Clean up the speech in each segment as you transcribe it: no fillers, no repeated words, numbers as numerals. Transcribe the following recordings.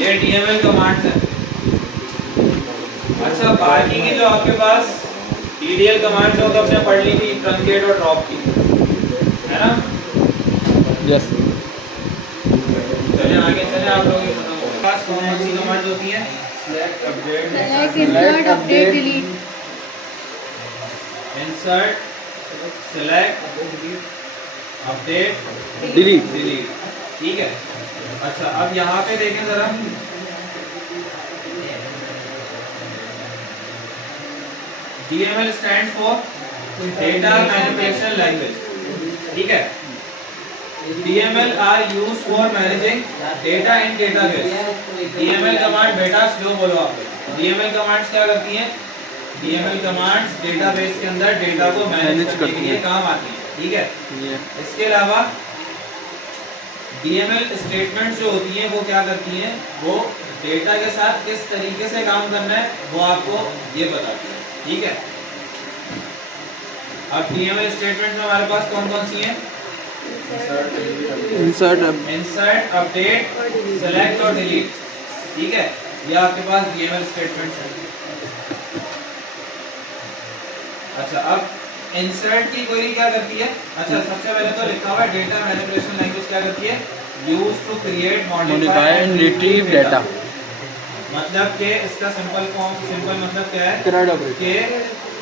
ये DML commands है। अच्छा बाकी की जो आपके पास DDL कमांड्स हो तो आपने पढ़ ली थी, ट्रंकेट और ड्रॉप की, है ना? यस। चलिए आगे चले, आप लोग ये बताओ पास कौन कौन सी कमांड्स होती हैं? Select, Select, insert, update, delete. Insert, select, update, delete. Delete, ठीक है। अच्छा अब यहाँ पे देखें जरा, DML stand for data manipulation language, ठीक है। DML are use for managing data in database. DML command, बेटा स्लो बोलो आप लोग। DML कमांड्स क्या करती हैं? DML कमांड्स डेटाबेस के अंदर डेटा को मैनेज करने के लिए काम आती हैं, ठीक है। इसके अलावा DML स्टेटमेंट जो होती हैं वो क्या करती हैं? वो डेटा के साथ किस तरीके से काम करना है वो आपको ये बताती है, ठीक है। अब DML स्टेटमेंट में हमारे पास कौन कौन सी हैं? इंसर्ट, अपडेट, सेलेक्ट और डिलीट, ठीक है। ये आपके पास DML स्टेटमेंट्स हैं। अच्छा अब इंसर्ट की क्वेरी क्या करती है? अच्छा सबसे पहले तो लिखा हुआ है डेटा मैनिपुलेशन लैंग्वेज क्या करती है? Use to create, modify and retrieve data. मतलब कि इसका सिंपल मतलब क्या है? CRUD operation. कि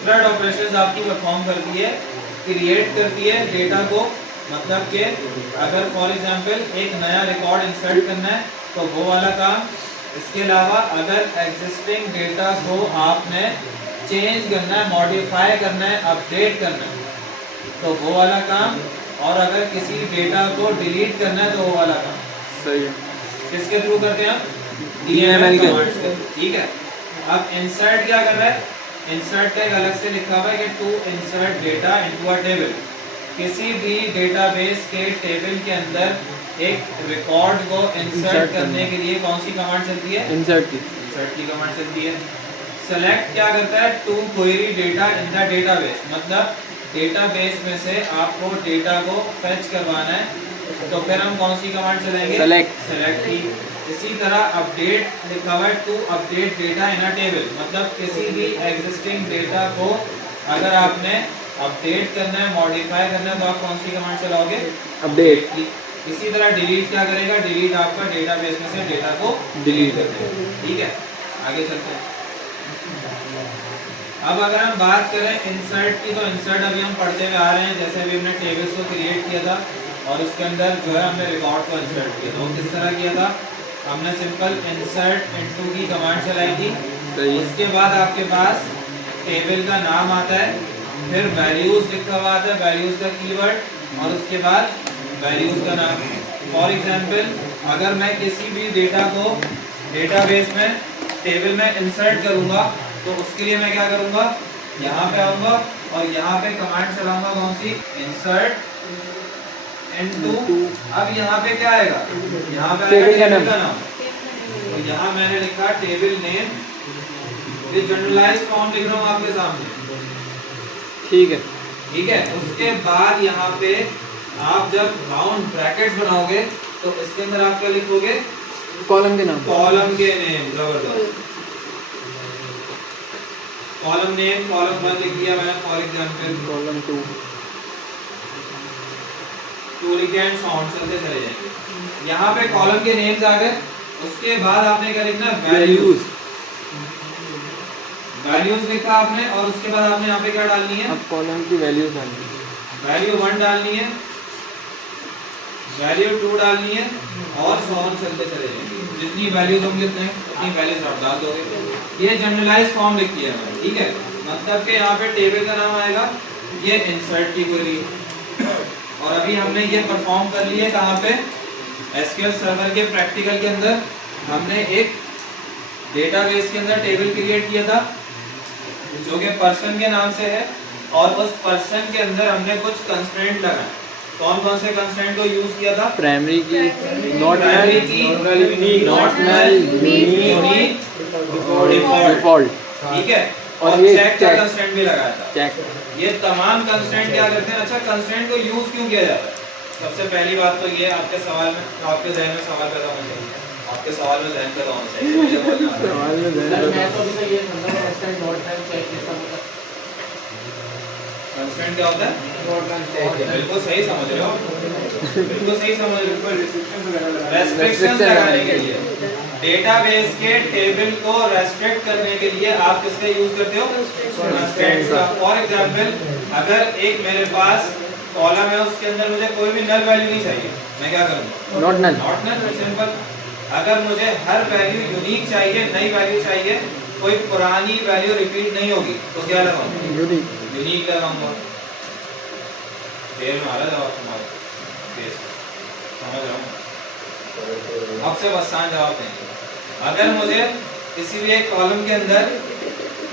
CRUD ऑपरेशंस आपकी परफॉर्म करती है, क्रिएट करती है डेटा को। मतलब कि अगर फॉर एग्जांपल एक नया रिकॉर्ड इंसर्ट करना है तो वो वाला काम। इसके अलावा अगर एग्जिस्टिंग डेटा को आपने चेंज करना है, मॉडिफाई करना है, अपडेट करना है तो वो वाला काम। और अगर किसी डेटा को डिलीट करना है तो वो वाला काम। सही है। किसके थ्रू करते हैं? DML के। कमांड्स के, ठीक है। अब इंसर्ट क्या कर रहा है? इंसर्ट का एक अलग से लिखा हुआ है कि to insert data into a table. किसी भी डेटाबेस के टेबल के अंदर एक रिकॉर्ड को इंसर्ट करने के लिए कौन सी कमांड चलती है? इंसर्ट की। इंसर्ट की कमांड चलती है। सेलेक्ट क्या करता है? To query data in the database. मतलब डेटाबेस में से आपको डेटा को फेच करवाना है तो फिर हम कौन सी कमांड चलाएंगे? सेलेक्ट की। इसी तरह अपडेट लिखा हुआ है to update data in a table. मतलब किसी भी एग्जिस्टिंग डेटा को अगर आपने अपडेट करना है, मॉडिफाई करना है तो आप कौन सी कमांड चलाओगे? अपडेट की। इसी तरह डिलीट क्या करेगा? डिलीट आपका डेटाबेस में से डेटा को डिलीट कर देगा, ठीक है। आगे चलते हैं। अब अगर हम बात करें इंसर्ट की तो इंसर्ट अभी हम पढ़ते हुए आ रहे हैं। जैसे अभी हमने टेबल्स को क्रिएट किया था और उसके अंदर जो है हमने रिकॉर्ड को इंसर्ट किया था। वो किस तरह किया था? हमने सिंपल इंसर्ट इनटू की कमांड चलाई थी। उसके बाद आपके पास टेबल का नाम आता है, फिर वैल्यूज लिखा हुआ आता है, वैल्यूज का कीवर्ड और उसके बाद वैल्यूज का नाम। फॉर एग्जांपल अगर मैं किसी भी डेटा को डेटाबेस में टेबल में इंसर्ट करूंगा तो उसके लिए मैं क्या करूंगा? यहाँ पे आऊंगा और यहाँ पे कमांड चलाऊंगा कौन सी? Insert into. अब यहाँ पे क्या आएगा? यहाँ पे आएगा टेबल का नाम। तो यहाँ मैंने लिखा टेबल नेम, ये जनरलाइज्ड फॉर्म लिख रहा हूँ आपके सामने, ठीक है। ठीक है। उसके बाद यहाँ पे आप जब राउंड ब्रैकेट्स बनाओगे तो इसके अंदर आप क्या लिखोगे? कॉलम के नाम। कॉलम के नेम। जबरदस्त। कॉलम नेम, कॉलम 1 लिख दिया मैंने फॉर एग्जांपल, कॉलम 2 टूरिकैंड साउंड चलते चले जाएंगे। यहाँ पे कॉलम के नेम्स आ गए। उसके बाद आपने क्या लिखना? वैल्यूज। वैल्यूज लिखा आपने और उसके बाद आपने यहाँ पे क्या डालनी है? अब कॉलम की वैल्यूज डालनी है। वैल्यू 1 डालनी है, वैल्यू 2 डालनी है और सो ऑन चलते चले जाएंगे। जितनी वैल्यूज होंगी उतनी वैल्यूज आप डाल दोगे। ये जनरलाइज्ड फॉर्म लिखी है मैंने, ठीक है। मतलब कि यहाँ पे टेबल का नाम आएगा, ये इंसर्ट की क्वेरी और अभी हमने ये परफॉर्म कर लिया कहाँ पे? एसक्यूएल सर्वर के प्रैक्टिकल के अंदर। हमने एक डेटाबेस के अंदर टेबल क्रिएट किया था जो कि पर्सन के नाम से है और उस पर्सन के अंदर हमने कुछ कंस्ट्रेंट लगाए। कौन कौन से कंस्ट्रेंट को यूज किया था? प्राइमरी की, नॉट प्राइमरी नल, की, नॉट नल, यूनिक, डिफॉल्ट, ठीक है। और और ये चेक का check। कंस्ट्रेंट भी लगाया था। चेक। ये तमाम कंस्ट्रेंट क्या करते हैं? अच्छा कंस्ट्रेंट को यूज क्यों किया जाता है? सबसे पहली बात तो ये आपके सवाल में, आपके जहन में सवाल पैदा होना चाहिए, आपके सवाल में ध्यान का होना चाहिए मुझे बोलना है। सवाल में ध्यान सर रखो। मैं तो अभी तक ये समझा कंस्टेंट नॉट टाइम चेक ये सब कंस्टेंट क्या होता है? नॉट टाइम चेक बिल्कुल सही समझ रहे हो, बिल्कुल सही समझ रहे हो। रेस्ट्रिक्शन लगाने के लिए डेटाबेस के टेबल को रेस्ट्रिक्ट करने के लिए आप किसका यूज करते हो? कंस्ट्रेंट्स का। फॉर एग्जांपल अगर एक मेरे पास कॉलम है उसके अंदर मुझे कोई भी नल वैल्यू नहीं चाहिए, मैं क्या करूंगा? Not null. Not null, simple. अगर मुझे हर वैल्यू यूनिक चाहिए, नई वैल्यू चाहिए, कोई पुरानी वैल्यू रिपीट नहीं होगी, तो क्या लगाऊंगा? यूनिक। यूनिक लगाऊंगा। देर में आ रहा जवाब तुम्हारा, बेस समझ रहा हूँ। अब से आसान जवाब देंगे। अगर मुझे किसी भी एक कॉलम के अंदर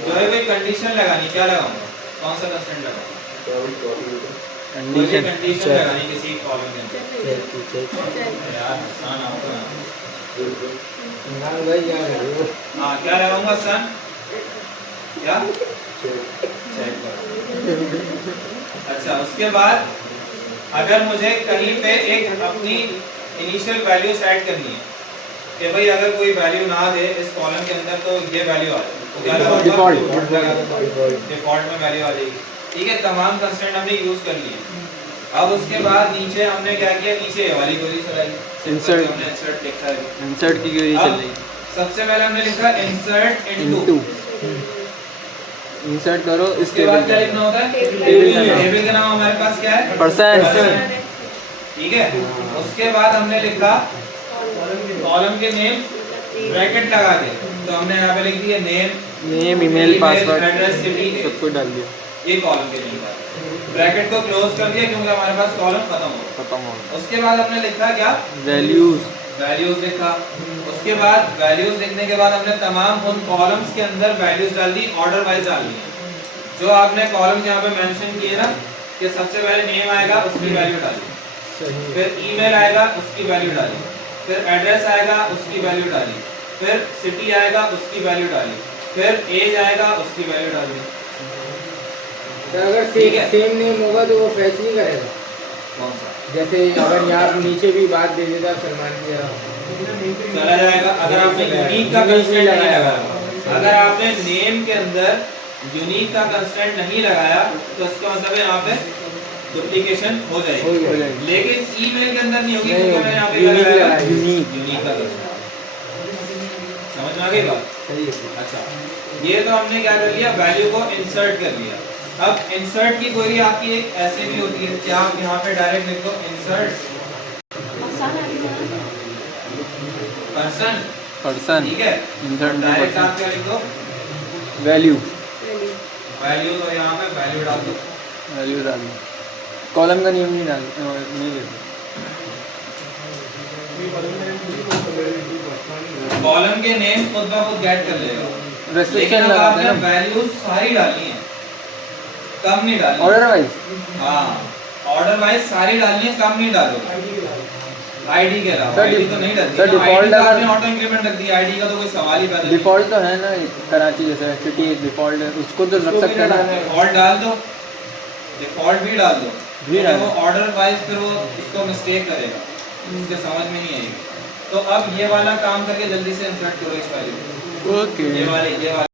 जो है कोई कंडीशन लगानी, क्या लगाऊंगा? कौन सा कंस्ट्रेंट लगाऊंगा? कोई भी कंडीशन लगानी किसी कॉलम के अंदर। यार आसान आपका हाँ, क्या लगाऊंगा आसान? क्या? चेक करो। अच्छा, उसके बाद अगर मुझे कहीं पे एक अपनी इनिशियल वैल्यू सेट करनी है कि भाई अगर कोई वैल्यू ना दे इस कॉलम के अंदर तो ये वैल्यू आ जाए, तो क्या लगाऊंगा? डिफॉल्ट में वैल्यू आ जाएगी। ठीक है, तमाम कंस्ट्रेंट हमने यूज कर लिए। अब उसके बाद नीचे हमने क्या किया? नीचे ये वाली क्वेरी चलाई, Insert। हमने इंसर्ट लिखा है। इंसर्ट की क्वेरी चल रही। सबसे पहले हमने लिखा इंसर्ट इनटू। इंसर्ट करो इस इसके बाद क्या टेबल लिखना होता है? टेबल का नाम। टेबल का नाम हमारे पास क्या है? परसेंट। ठीक है, उसके बाद हमने लिखा कॉलम के नेम ब्रैकेट लगा के, तो हमने यहाँ पे लिख दिया name, email, password address, city, सब कुछ डाल दिया। ये कॉलम के नेम था। ब्रैकेट को क्लोज कर दिया क्योंकि हमारे पास कॉलम खत्म हो गया। खत्म हो गया। उसके बाद हमने लिखा क्या? वैल्यूज। वैल्यूज लिखा। उसके बाद वैल्यूज लिखने के बाद हमने तमाम उन कॉलम्स के अंदर वैल्यूज डाल दी, ऑर्डर वाइज डाल दी। जो आपने कॉलम्स यहाँ पे मेंशन किए ना कि सबसे पहले नेम आएगा उसकी वैल्यू डाली, फिर ईमेल आएगा उसकी वैल्यू डाली, फिर एड्रेस आएगा उसकी वैल्यू डाली, फिर सिटी आएगा उसकी वैल्यू डाली, फिर एज आएगा उसकी वैल्यू डाली। अगर ठीक है। सेम नेम होगा तो वो फैच नहीं करेगा। कौन सा? जैसे अगर यहाँ नीचे भी बात दे देता सलमान की चला जाएगा अगर आपने यूनिक का कंस्ट्रेंट नहीं लगाया। अगर आपने नेम के अंदर यूनिक का कंस्ट्रेंट नहीं लगाया तो इसका मतलब है यहाँ पे डुप्लीकेशन हो जाएगी। हो जाएगी। लेकिन ईमेल के अंदर नहीं होगी नहीं क्योंकि होगी। मैंने यहाँ पे Unique लगाया लगाया। यूनिक का कंस्ट्रेंट। समझ में आ गई बात? सही है। अच्छा, ये तो हमने क्या कर लिया? वैल्यू को इंसर्ट कर लिया। अब इंसर्ट की क्वेरी आपकी एक ऐसे भी होती है कि आप यहाँ पे डायरेक्ट लिख दो इंसर्ट पर्सन, पर्सन। ठीक है, इंसर्ट डायरेक्ट आप क्या लिख दो? वैल्यू। वैल्यू, तो यहाँ पे वैल्यू डाल दो। वैल्यू डाल दो। कॉलम का नियम नहीं डाल नहीं लेते। कॉलम के नेम खुद ब खुद गेट कर लेगा। रेस्ट्रिक्शन लेकिन अब लगाते आपने हैं ना। वैल्यूज सारी डालनी है, कम नहीं डालनी। Order wise. हाँ, ऑर्डर वाइज सारी डालनी है, कम नहीं डालोगे। आईडी के अलावा सर, आईडी तो नहीं डालनी सर, ना, default आईडी का अगर- आपने ऑटो इंक्रीमेंट रख दिया, आईडी का तो कोई सवाल ही पैदा नहीं। डिफॉल्ट तो है ना, कराची जैसे सिटी एक डिफॉल्ट है, उसको तो रख सकते हैं ना। डिफॉल्ट डाल दो, डिफॉल्ट भी डाल दो, भी डाल वो दो। ऑर्डर वाइज फिर वो इसको मिस्टेक करेगा, उसके समझ में नहीं आएगी। तो अब ये वाला काम करके जल्दी से इंसर्ट करो इस वैल्यू को। ओके। ये वाली